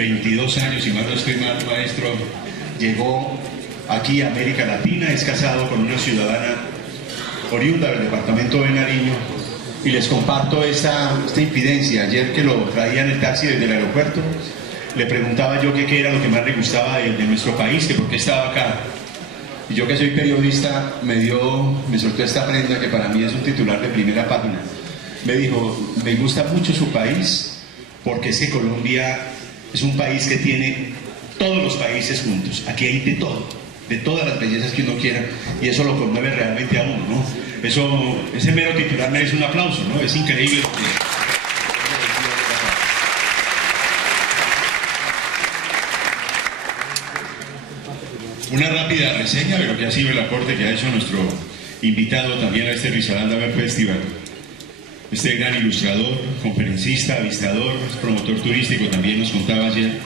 22 años, si mal no estoy mal, maestro, llegó aquí a América Latina, es casado con una ciudadana oriunda del departamento de Nariño, y les comparto esta infidencia. Ayer que lo traía en el taxi desde el aeropuerto, le preguntaba yo qué era lo que más le gustaba de nuestro país, que por qué estaba acá. Y yo, que soy periodista, me soltó esta prenda que para mí es un titular de primera página. Me dijo: me gusta mucho su país porque es que Colombia es un país que tiene todos los países juntos. Aquí hay de todo, de todas las bellezas que uno quiera, y eso lo conmueve realmente a uno, ¿no? Ese mero titular merece un aplauso, ¿no? Es increíble. Una rápida reseña de lo que ha sido el aporte que ha hecho nuestro invitado también a este Risaralda Festival. Este gran ilustrador, conferencista, avistador, promotor turístico, también nos contaba ayer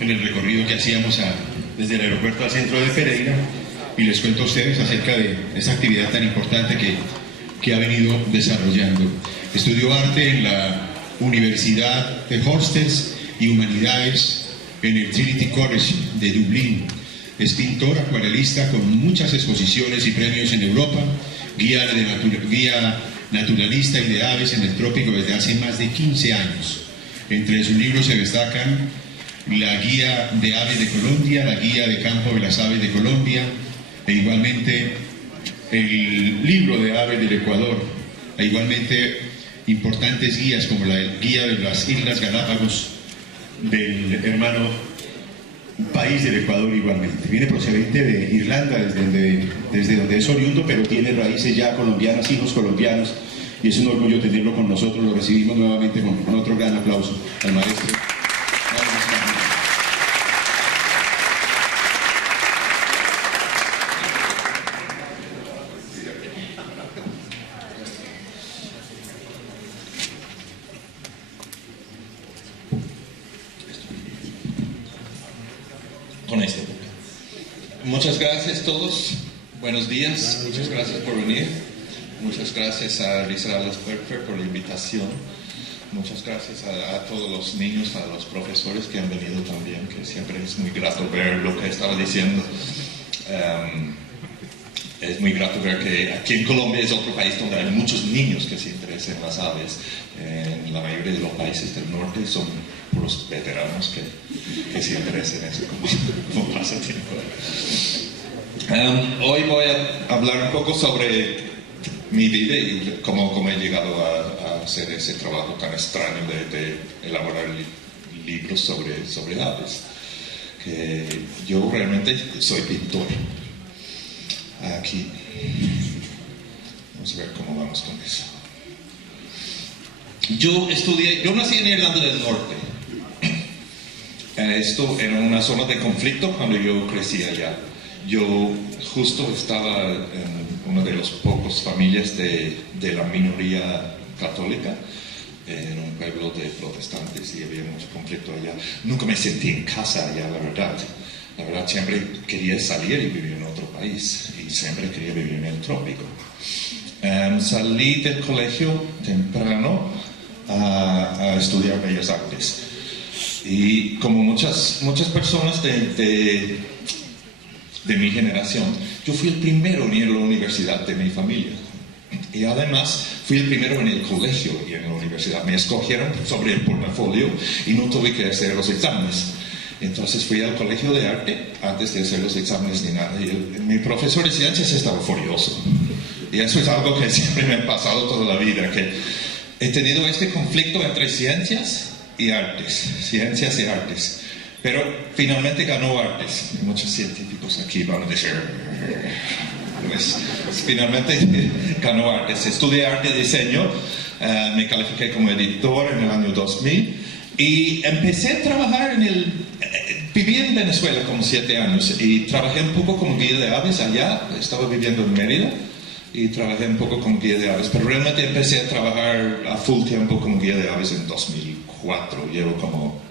en el recorrido que hacíamos desde el aeropuerto al centro de Pereira, y les cuento a ustedes acerca de esa actividad tan importante que ha venido desarrollando. Estudió arte en la Universidad de Hostes y Humanidades en el Trinity College de Dublín. Es pintor, acuarelista con muchas exposiciones y premios en Europa, guía naturalista y de aves en el trópico desde hace más de 15 años. Entre sus libros se destacan la Guía de Aves de Colombia, la Guía de Campo de las Aves de Colombia, e igualmente el Libro de Aves del Ecuador, e igualmente importantes guías como la Guía de las Islas Galápagos del hermano país del Ecuador. Igualmente viene procedente de Irlanda, desde donde es oriundo, pero tiene raíces ya colombianas, hijos colombianos, y es un orgullo tenerlo con nosotros. Lo recibimos nuevamente con otro gran aplauso al maestro. Muchas gracias a todos, buenos días, muchas gracias por venir, muchas gracias a Risaralda por la invitación, muchas gracias a todos los niños, a los profesores que han venido también, que siempre es muy grato ver lo que estaba diciendo. Es muy grato ver que aquí en Colombia es otro país donde hay muchos niños que se interesan en las aves. En la mayoría de los países del norte son puros veteranos que se interesan en eso como pasatiempo. Hoy voy a hablar un poco sobre mi vida y cómo he llegado a hacer ese trabajo tan extraño de elaborar libros sobre aves. Que yo realmente soy pintor. Aquí vamos a ver cómo vamos con eso. Yo nací en Irlanda del Norte. Esto era una zona de conflicto cuando yo crecí allá. Yo justo estaba en una de las pocas familias de la minoría católica, en un pueblo de protestantes, y había mucho conflicto allá. Nunca me sentí en casa allá, la verdad. La verdad, siempre quería salir y vivir en otro país, y siempre quería vivir en el trópico. Salí del colegio temprano a estudiar Bellas Artes. Y como muchas personas de mi generación, yo fui el primero en ir a la universidad de mi familia. Y además fui el primero en el colegio y en la universidad. Me escogieron sobre el portafolio y no tuve que hacer los exámenes. Entonces fui al colegio de arte antes de hacer los exámenes ni nada. Y mi profesor de ciencias estaba furioso. Y eso es algo que siempre me ha pasado toda la vida, que he tenido este conflicto entre ciencias y artes. Ciencias y artes. Pero finalmente ganó artes. Y muchos científicos aquí van a decir... Pues finalmente ganó artes. Estudié arte y diseño. Me califiqué como editor en el año 2000. Y empecé a trabajar viví en Venezuela como 7 años y trabajé un poco como guía de aves allá. Estaba viviendo en Mérida y trabajé un poco como guía de aves, pero realmente empecé a trabajar a full tiempo como guía de aves en 2004. Llevo como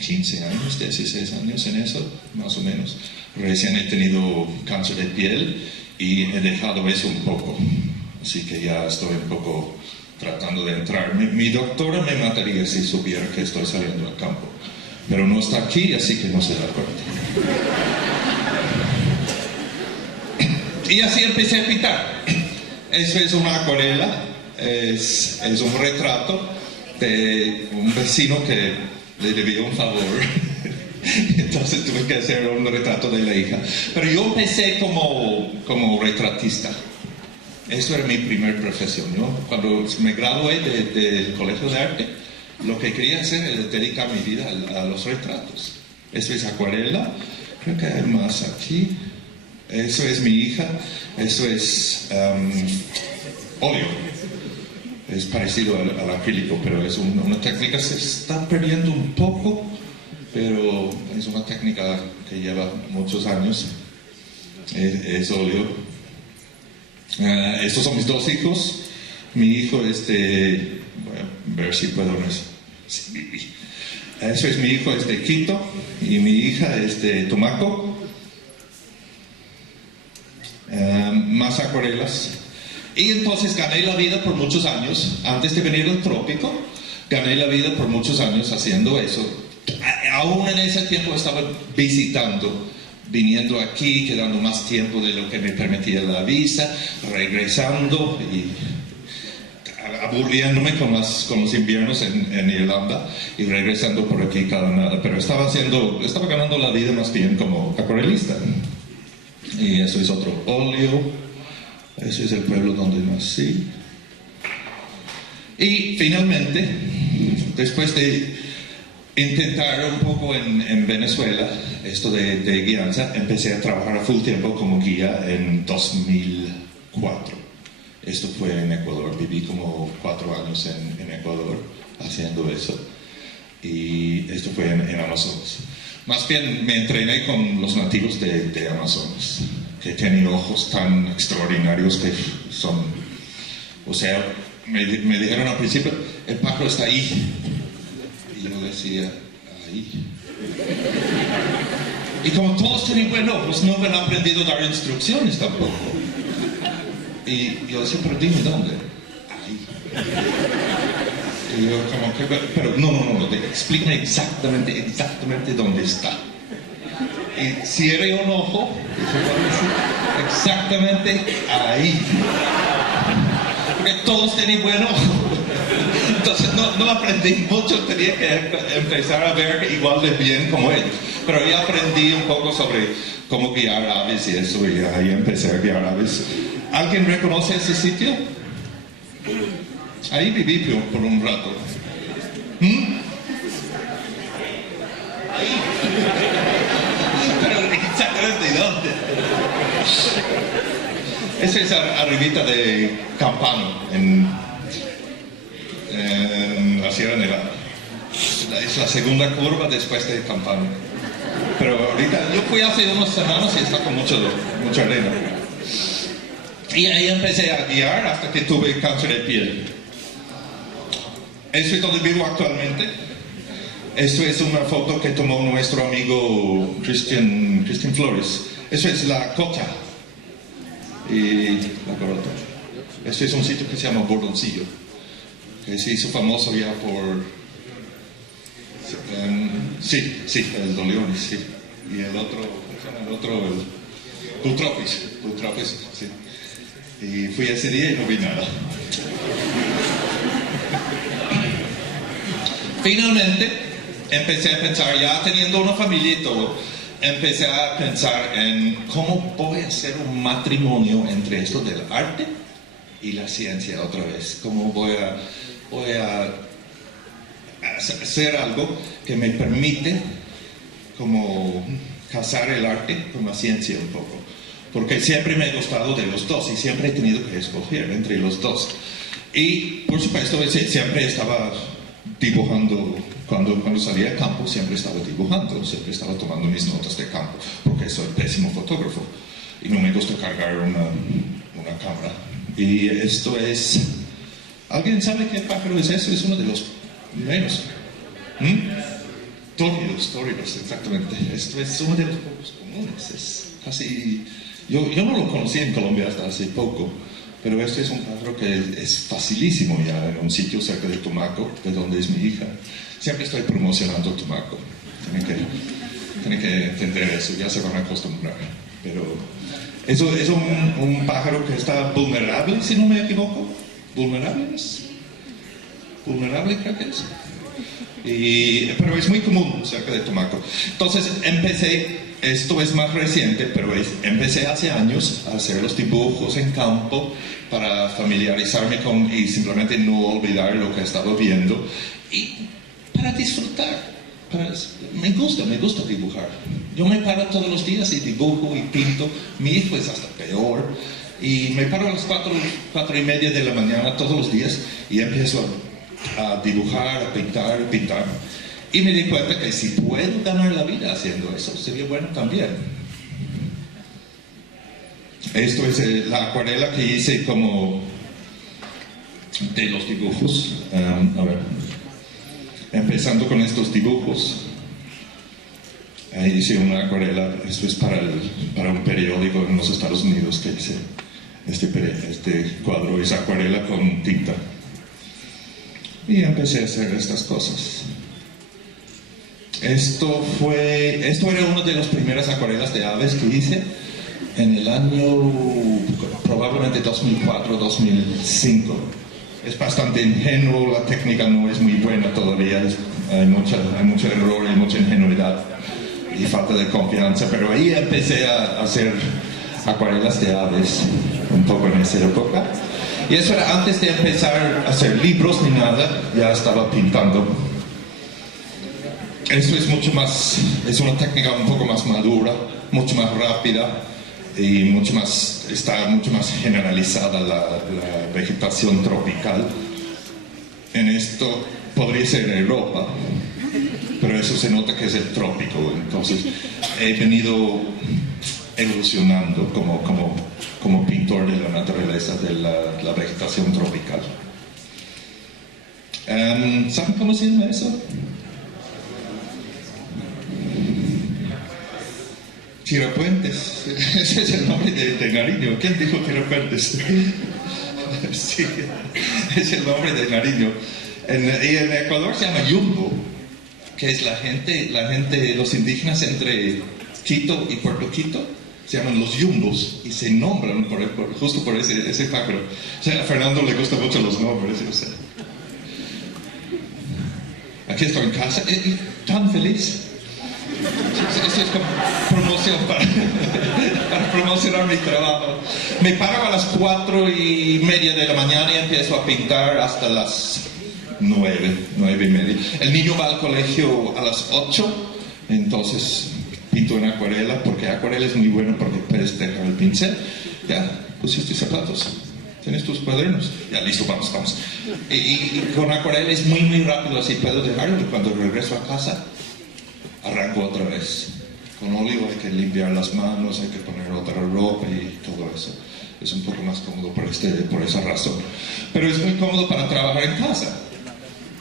15 años, 16 años en eso, más o menos. Recién he tenido cáncer de piel y he dejado eso un poco. Así que ya estoy un poco tratando de entrar. Mi doctora me mataría si supiera que estoy saliendo al campo, pero no está aquí, así que no se da cuenta. Y así empecé a pintar. Eso es una acuarela, es un retrato de un vecino que le debía un favor. Entonces tuve que hacer un retrato de la hija. Pero yo empecé como retratista. Eso era mi primer profesión. Yo, cuando me gradué del Colegio de Arte, lo que quería hacer era dedicar mi vida a los retratos. Eso es acuarela. Creo que hay más aquí. Eso es mi hija. Eso es óleo. Es parecido al acrílico, pero es una técnica que se está perdiendo un poco, pero es una técnica que lleva muchos años. Es óleo. Estos son mis dos hijos. Mi hijo es de... Voy a ver si puedo... Sí. Eso es mi hijo, es de Quito, y mi hija es de Tumaco. Más acuarelas. Y entonces gané la vida por muchos años. Antes de venir al trópico, gané la vida por muchos años haciendo eso. Aún en ese tiempo estaba visitando, viniendo aquí, quedando más tiempo de lo que me permitía la visa, regresando y aburriéndome con los inviernos en Irlanda y regresando por aquí cada nada. Pero estaba ganando la vida más bien como acuarelista. Y eso es otro óleo. Ese es el pueblo donde nací. Y finalmente, después de intentar un poco en Venezuela, esto de guianza, empecé a trabajar a full tiempo como guía en 2004. Esto fue en Ecuador. Viví como 4 años en Ecuador haciendo eso. Y esto fue en Amazonas. Más bien me entrené con los nativos de Amazonas, que tienen ojos tan extraordinarios que son... O sea, me dijeron al principio, el pájaro está ahí. Y yo decía, ahí. Y como todos tienen buenos ojos, no me han aprendido a dar instrucciones tampoco. Y yo decía, pero dime dónde. Ahí. Y yo como que, pero no, explícame exactamente dónde está. Y cierre un ojo, exactamente ahí. Porque todos tienen buen ojo. Entonces no aprendí mucho, tenía que empezar a ver igual de bien como ellos. Pero ya aprendí un poco sobre cómo guiar aves y eso, y ahí empecé a guiar aves. ¿Alguien reconoce ese sitio? Ahí viví por un rato. Ahí. Pero exactamente dónde. Esa es arribita de Campano, en la Sierra Nevada. Es la segunda curva después de Campano. Pero ahorita, yo fui hace unas semanas y está con mucha arena. Y ahí empecé a guiar hasta que tuve cáncer de piel. Eso es donde vivo actualmente. Esto es una foto que tomó nuestro amigo Cristian Flores. Eso es la Cota y la Corota. Este es un sitio que se llama Bordoncillo, que se hizo famoso ya por... sí, el Doleones, sí. Y el otro, el Eutropis, sí. Y fui ese día y no vi nada. Finalmente, empecé a pensar, ya teniendo una familia y todo, empecé a pensar en cómo voy a hacer un matrimonio entre esto del arte y la ciencia otra vez. Cómo voy a hacer algo que me permite como casar el arte con la ciencia un poco. Porque siempre me ha gustado de los dos y siempre he tenido que escoger entre los dos. Y por supuesto siempre estaba dibujando. Cuando salía al campo siempre estaba dibujando, siempre estaba tomando mis notas de campo, porque soy pésimo fotógrafo y no me gusta cargar una cámara. Y esto es... ¿Alguien sabe qué pájaro es eso? Es uno de los menos. Tóridos, exactamente. Esto es uno de los pocos comunes. Es casi... Yo no lo conocí en Colombia hasta hace poco. Pero este es un cuadro que es facilísimo ya, en un sitio cerca de Tumaco, de donde es mi hija. Siempre estoy promocionando Tumaco. Tienen que entender eso, ya se van a acostumbrar. Pero eso es un pájaro que está vulnerable, si no me equivoco. Vulnerable creo que es. Pero es muy común cerca de Tumaco. Entonces esto es más reciente, pero empecé hace años a hacer los dibujos en campo para familiarizarme con y simplemente no olvidar lo que estaba viendo y para disfrutar. Me gusta dibujar. Yo me paro todos los días y dibujo y pinto. Mi hijo es hasta peor. Y me paro a las 4:30 de la mañana todos los días y empiezo a dibujar, a pintar. Y me di cuenta que si puedo ganar la vida haciendo eso, sería bueno también. Esto es la acuarela que hice como de los dibujos. A ver, empezando con estos dibujos. Hice una acuarela, esto es para un periódico en los Estados Unidos que hice. Este cuadro es acuarela con tinta. Y empecé a hacer estas cosas. Esto era una de las primeras acuarelas de aves que hice en el año probablemente 2004, 2005. Es bastante ingenuo, la técnica no es muy buena todavía, hay mucho error, hay mucha ingenuidad y falta de confianza, pero ahí empecé a hacer acuarelas de aves un poco en esa época. Y eso era antes de empezar a hacer libros ni nada, ya estaba pintando. Eso es una técnica un poco más madura, mucho más rápida y está mucho más generalizada la vegetación tropical. En esto podría ser Europa, pero eso se nota que es el trópico, entonces he venido evolucionando como pintor de la naturaleza de la vegetación tropical. ¿Saben cómo se llama eso? Tirapuentes. Ese es el nombre de Nariño. ¿Quién dijo Tirapuentes? Sí, es el nombre de Nariño. Y en Ecuador se llama Yumbo, que es la gente, los indígenas entre Quito y Puerto Quito, se llaman los yumbos y se nombran justo por ese pájaro. O sea, a Fernando le gustan mucho los nombres. O sea. Aquí estoy en casa, tan feliz. Esto es como promoción para promocionar mi trabajo. Me paro a las 4:30 de la mañana y empiezo a pintar hasta las 9:30. El niño va al colegio a las 8, entonces pinto en acuarela, porque acuarela es muy bueno porque puedes dejar el pincel. Ya, pusiste zapatos, tienes tus cuadernos, ya listo, vamos. Y con acuarela es muy rápido, así puedo dejarlo y cuando regreso a casa arranco otra vez. Con óleo hay que limpiar las manos, hay que poner otra ropa y todo eso. Es un poco más cómodo por esa razón. Pero es muy cómodo para trabajar en casa.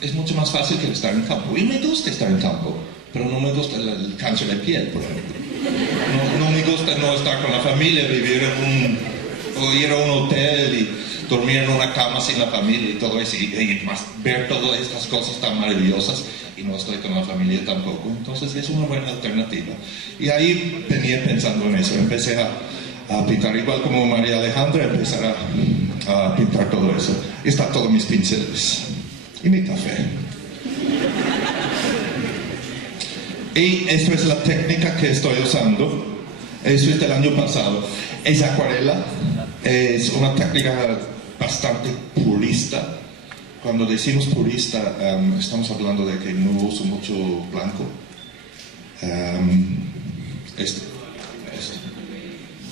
Es mucho más fácil que estar en campo. Y me gusta estar en campo, pero no me gusta el cáncer de piel, por ejemplo. No me gusta no estar con la familia, o ir a un hotel y dormir en una cama sin la familia y todo eso. Y más ver todas estas cosas tan maravillosas y no estoy con la familia tampoco. Entonces es una buena alternativa. Y ahí venía pensando en eso. Empecé a pintar igual como María Alejandra, empezar a pintar todo eso. Y están todos mis pinceles. Y mi café. Y esto es la técnica que estoy usando. Eso es del año pasado. Es acuarela. Es una técnica bastante purista. Cuando decimos purista, estamos hablando de que no uso mucho blanco.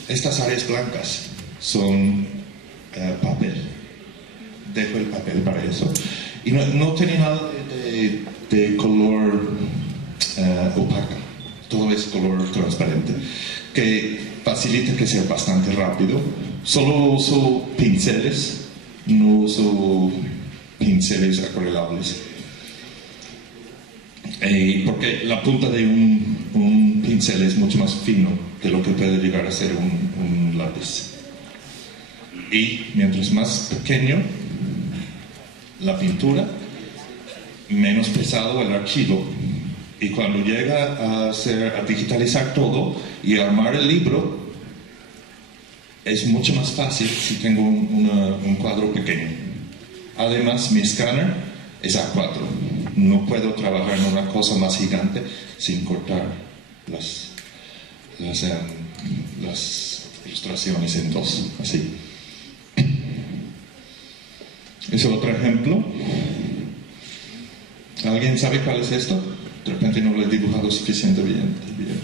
Estas áreas blancas son papel. Dejo el papel para eso. Y no tiene nada de color opaca. Todo es color transparente, que facilita que sea bastante rápido. Solo uso pinceles, no uso pinceles acuarelables. Porque la punta de un pincel es mucho más fino de lo que puede llegar a ser un lápiz. Y mientras más pequeño la pintura, menos pesado el archivo. Y cuando llega a digitalizar todo y armar el libro, es mucho más fácil si tengo un cuadro pequeño. Además, mi escáner es A4. No puedo trabajar en una cosa más gigante sin cortar las ilustraciones en dos, así. Es otro ejemplo. ¿Alguien sabe cuál es esto? De repente no lo he dibujado suficientemente bien.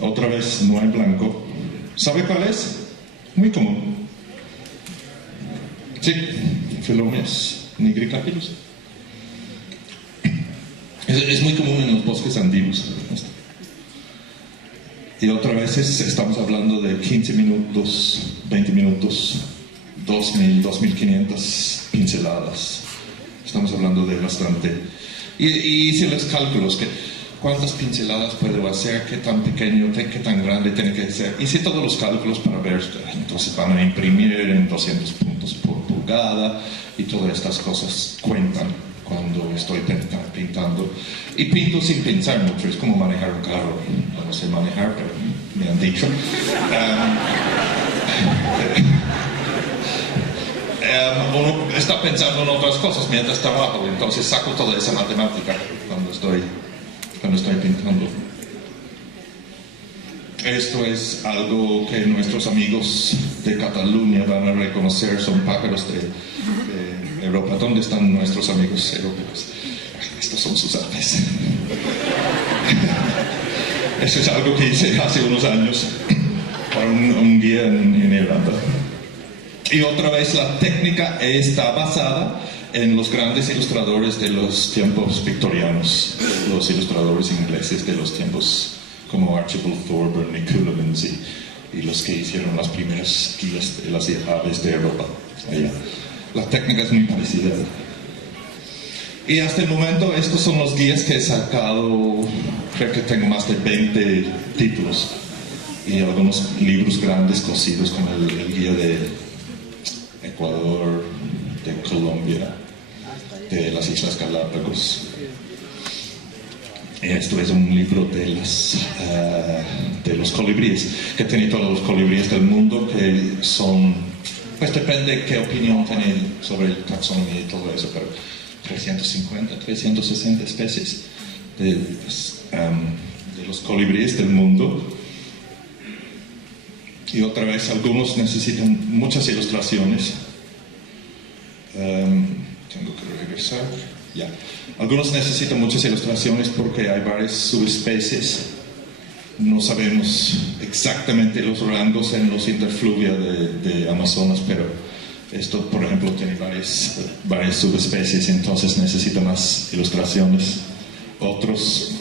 Otra vez no hay blanco. ¿Sabe cuál es? Muy común. Sí, Philomeas nigricapillus. Es muy común en los bosques andinos. Y otra vez estamos hablando de 15 minutos, 20 minutos, 2.000, 2.500 pinceladas. Estamos hablando de bastante. Y hice los cálculos, cuántas pinceladas puedo hacer, qué tan pequeño, qué tan grande tiene que ser. Hice todos los cálculos para ver, entonces van a imprimir en 200 puntos por pulgada y todas estas cosas cuentan cuando estoy pintando. Y pinto sin pensar mucho, es como manejar un carro. No sé manejar, pero me han dicho. Uno está pensando en otras cosas mientras trabajo, entonces saco toda esa matemática cuando estoy pintando. Esto es algo que nuestros amigos de Cataluña van a reconocer, son pájaros de Europa. ¿Dónde están nuestros amigos europeos? Estos son sus aves. Eso es algo que hice hace unos años para un guía en Irlanda. Y otra vez la técnica está basada en los grandes ilustradores de los tiempos victorianos, los ilustradores ingleses de los tiempos como Archibald Thorburn y Couligans y los que hicieron las primeras guías de las aves de Europa. Allá. La técnica es muy parecida. Y hasta el momento estos son los guías que he sacado, creo que tengo más de 20 títulos y algunos libros grandes cosidos como el guía de Ecuador, de Colombia, de las Islas Galápagos. Esto es un libro de los colibríes, que tiene todos los colibríes del mundo, que son, pues depende qué opinión tienen sobre el taxonomía y todo eso, pero 350, 360 especies de los colibríes del mundo. Y otra vez, algunos necesitan muchas ilustraciones. Tengo que regresar. Ya. Algunos necesitan muchas ilustraciones porque hay varias subespecies. No sabemos exactamente los rangos en los interfluvia de Amazonas, pero esto, por ejemplo, tiene varias subespecies, entonces necesita más ilustraciones. Otros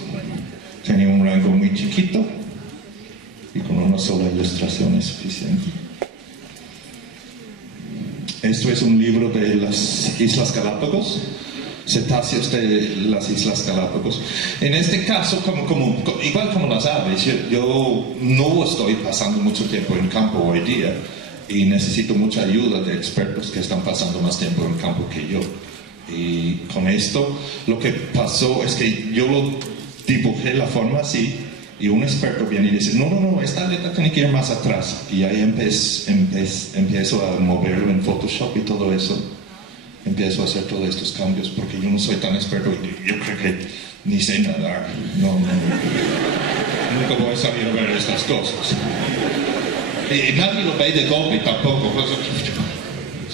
tienen un rango muy chiquito y con una sola ilustración es suficiente. Esto es un libro de las Islas Galápagos, cetáceos de las Islas Galápagos. En este caso, igual como las aves, yo no estoy pasando mucho tiempo en campo hoy día y necesito mucha ayuda de expertos que están pasando más tiempo en campo que yo. Y con esto, lo que pasó es que yo lo dibujé la forma así, y un experto viene y dice, no, esta letra tiene que ir más atrás. Y ahí empiezo a moverlo en Photoshop y todo eso. Empiezo a hacer todos estos cambios porque yo no soy tan experto y yo creo que ni sé nadar. Nunca voy a salir a ver estas cosas. Y nadie lo ve de golpe tampoco.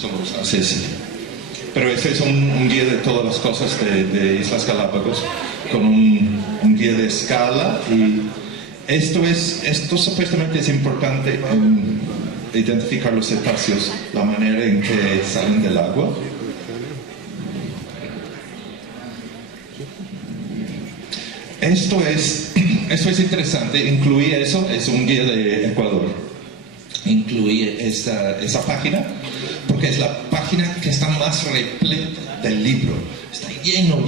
Solo hace así. Pero este es un guía de todas las cosas de Islas Galápagos con un guía de escala, y esto supuestamente es importante en identificar los cetáceos, la manera en que salen del agua. Esto es interesante, incluí eso, es un guía de Ecuador. Incluí esa página porque es la página que está más repleta del libro. Está lleno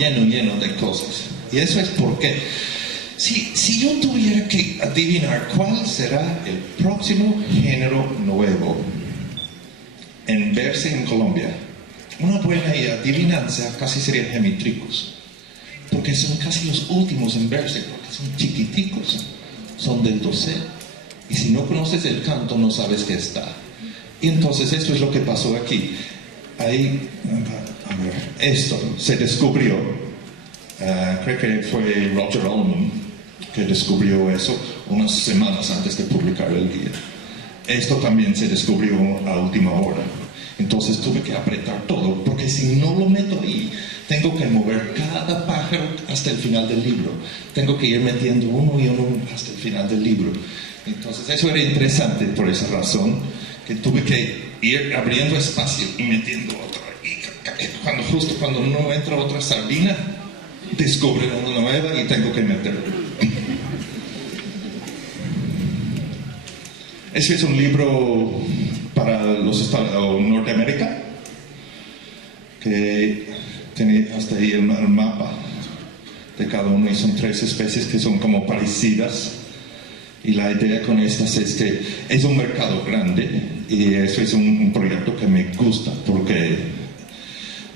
de cosas. Y eso es porque si yo tuviera que adivinar cuál será el próximo género nuevo en verse en Colombia. Una buena adivinanza casi sería Gemitricus, porque son casi los últimos en verse, porque son chiquiticos, son del dosel. Y si no conoces el canto, no sabes que está. Y entonces esto es lo que pasó aquí. Ahí, a ver, esto se descubrió, creo que fue Roger Ullman que descubrió eso unas semanas antes de publicar el guía. Esto también se descubrió a última hora. Entonces tuve que apretar todo, porque si no lo meto ahí, tengo que mover cada pájaro hasta el final del libro. Tengo que ir metiendo uno y uno hasta el final del libro. Entonces eso era interesante por esa razón, que tuve que ir abriendo espacio y metiendo otro. Y justo cuando no entra otra sardina, descubren una nueva y tengo que meterla. Este es un libro para los Estados Norteamérica, que tiene hasta ahí el mapa de cada uno, y son 3 especies que son como parecidas. Y la idea con estas es que es un mercado grande, y eso es un proyecto que me gusta, porque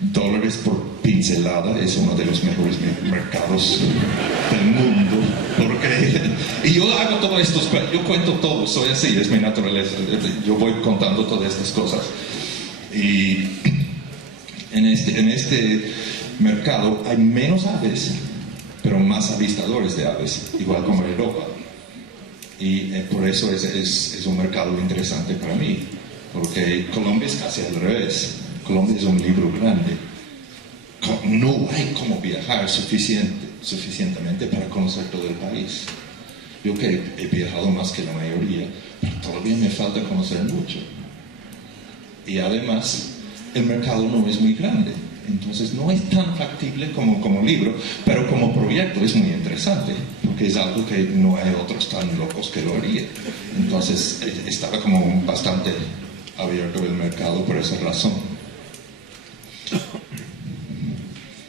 dólares por pincelada es uno de los mejores mercados del mundo, porque y yo hago todo esto, yo cuento todo, soy así, es mi naturaleza, yo voy contando todas estas cosas. Y en este mercado hay menos aves, pero más avistadores de aves, igual como en Europa. Y por eso es un mercado interesante para mí, porque Colombia es casi al revés. Colombia es un libro grande. No hay como viajar suficientemente para conocer todo el país. Yo que he viajado más que la mayoría, pero todavía me falta conocer mucho. Y además, el mercado no es muy grande. Entonces no es tan factible como libro, pero como proyecto es muy interesante, porque es algo que no hay otros tan locos que lo harían. Entonces estaba como bastante abierto el mercado por esa razón.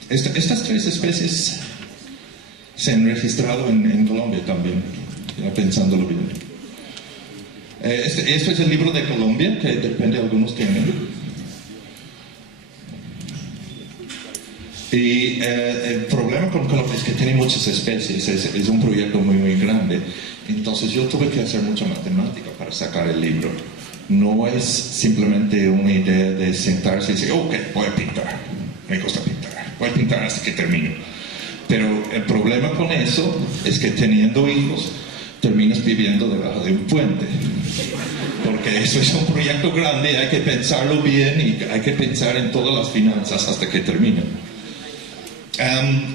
Estas 3 especies se han registrado en Colombia también, ya pensándolo bien. Esto es el libro de Colombia, que depende, algunos tienen. Y el problema con Colombia es que tiene muchas especies, es un proyecto muy grande, entonces yo tuve que hacer mucha matemática para sacar el libro. No es simplemente una idea de sentarse y decir, ok, voy a pintar, me gusta pintar, voy a pintar hasta que termino. Pero el problema con eso es que teniendo hijos, terminas viviendo debajo de un puente. Porque eso es un proyecto grande, hay que pensarlo bien y hay que pensar en todas las finanzas hasta que termine.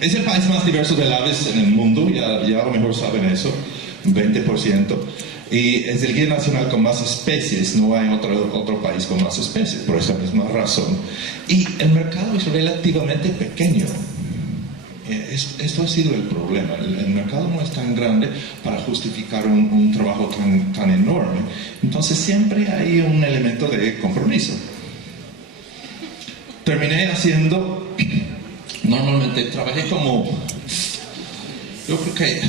Es el país más diverso de aves en el mundo, ya a lo mejor saben eso, 20%. Y es el guía nacional con más especies, no hay otro país con más especies, por esa misma razón. Y el mercado es relativamente pequeño. Esto ha sido el problema, el mercado no es tan grande para justificar un trabajo tan enorme. Entonces siempre hay un elemento de compromiso. Terminé haciendo, normalmente trabajé yo creo que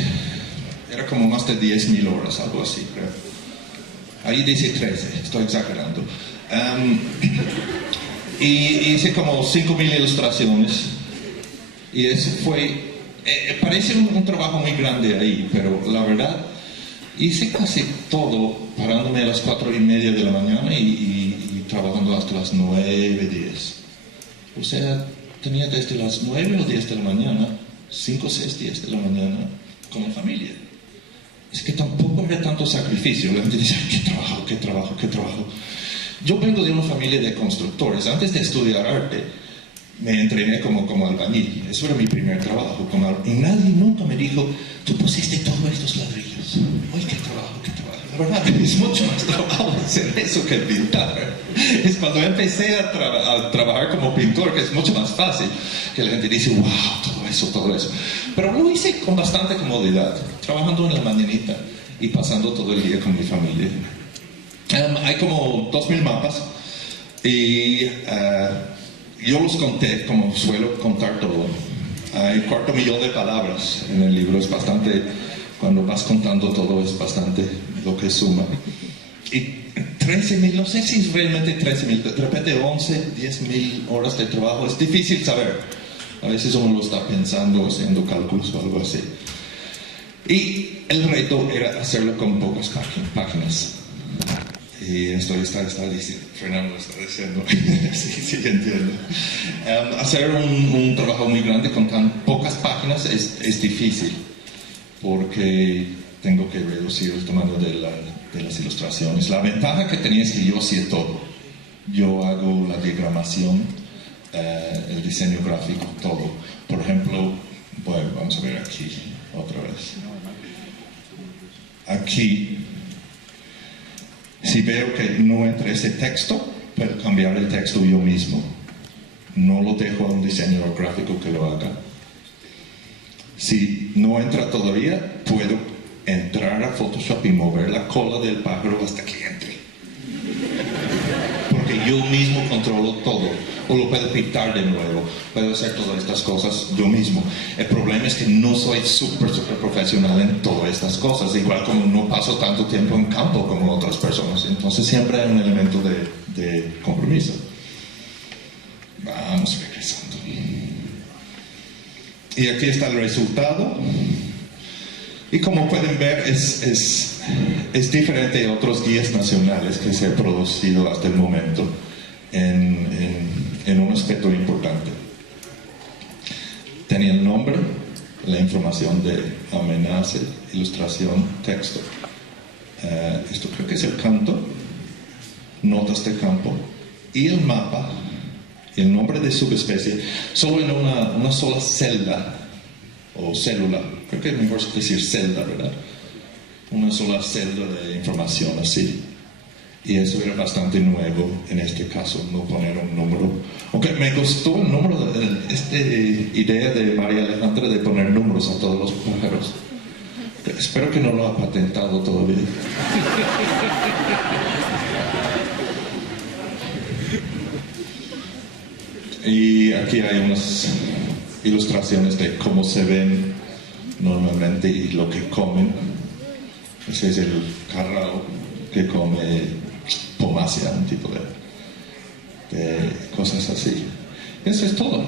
era como más de 10,000 horas, algo así, creo. Ahí dice 13, estoy exagerando. Y hice como 5,000 ilustraciones. Y eso fue, parece un trabajo muy grande ahí, pero la verdad, hice casi todo parándome a las 4:30 de la mañana y trabajando hasta las 9:10. O sea, tenía desde las 9 o 10 de la mañana, 5, 6, 10 de la mañana, con la familia. Es que tampoco era tanto sacrificio. La gente dice, qué trabajo. Yo vengo de una familia de constructores. Antes de estudiar arte, me entrené como albañil. Eso era mi primer trabajo. Y nadie nunca me dijo, tú pusiste todos estos ladrillos. ¡Uy, qué trabajo! La verdad, es mucho más trabajo hacer eso que pintar. Es cuando empecé a trabajar como pintor que es mucho más fácil, que la gente dice, wow, todo eso. Pero lo hice con bastante comodidad, trabajando en la mañanita y pasando todo el día con mi familia. Hay como 2,000 mapas y yo los conté como suelo contar todo. Hay 250,000 de palabras en el libro, es bastante, cuando vas contando todo es bastante lo que suma. Y 13,000, no sé si es realmente 13,000, de repente 11, 10,000 horas de trabajo, es difícil saber. A veces uno lo está pensando, haciendo cálculos o algo así. Y el reto era hacerlo con pocas páginas. Y esto está diciendo, Fernando está diciendo, sí, entiendo. Hacer un trabajo muy grande con tan pocas páginas es difícil, porque tengo que reducir el tamaño de las ilustraciones. La ventaja que tenía es que yo hacía todo. Yo hago la diagramación, el diseño gráfico, todo. Por ejemplo, bueno, vamos a ver aquí otra vez. Aquí, si veo que no entra ese texto, puedo cambiar el texto yo mismo. No lo dejo a un diseñador gráfico que lo haga. Si no entra todavía, puedo entrar a Photoshop y mover la cola del pájaro hasta que entre. Porque yo mismo controlo todo. O lo puedo pintar de nuevo. Puedo hacer todas estas cosas yo mismo. El problema es que no soy súper profesional en todas estas cosas. Igual como no paso tanto tiempo en campo como otras personas. Entonces siempre hay un elemento de compromiso. Vamos regresando. Y aquí está el resultado. Y como pueden ver, es diferente de otros guías nacionales que se han producido hasta el momento en un aspecto importante. Tenía el nombre, la información de amenaza, ilustración, texto. Esto creo que es el canto, notas de campo y el mapa, el nombre de subespecie, solo en una sola celda o célula. Creo que es mejor decir celda, ¿verdad? Una sola celda de información así. Y eso era bastante nuevo en este caso, no poner un número. Aunque me gustó el número, esta idea de María Alejandra de poner números a todos los pájaros. Espero que no lo ha patentado todavía. Y aquí hay unas ilustraciones de cómo se ven normalmente y lo que comen. Ese es el carrao que come pomacia, un tipo de cosas así. Eso es todo.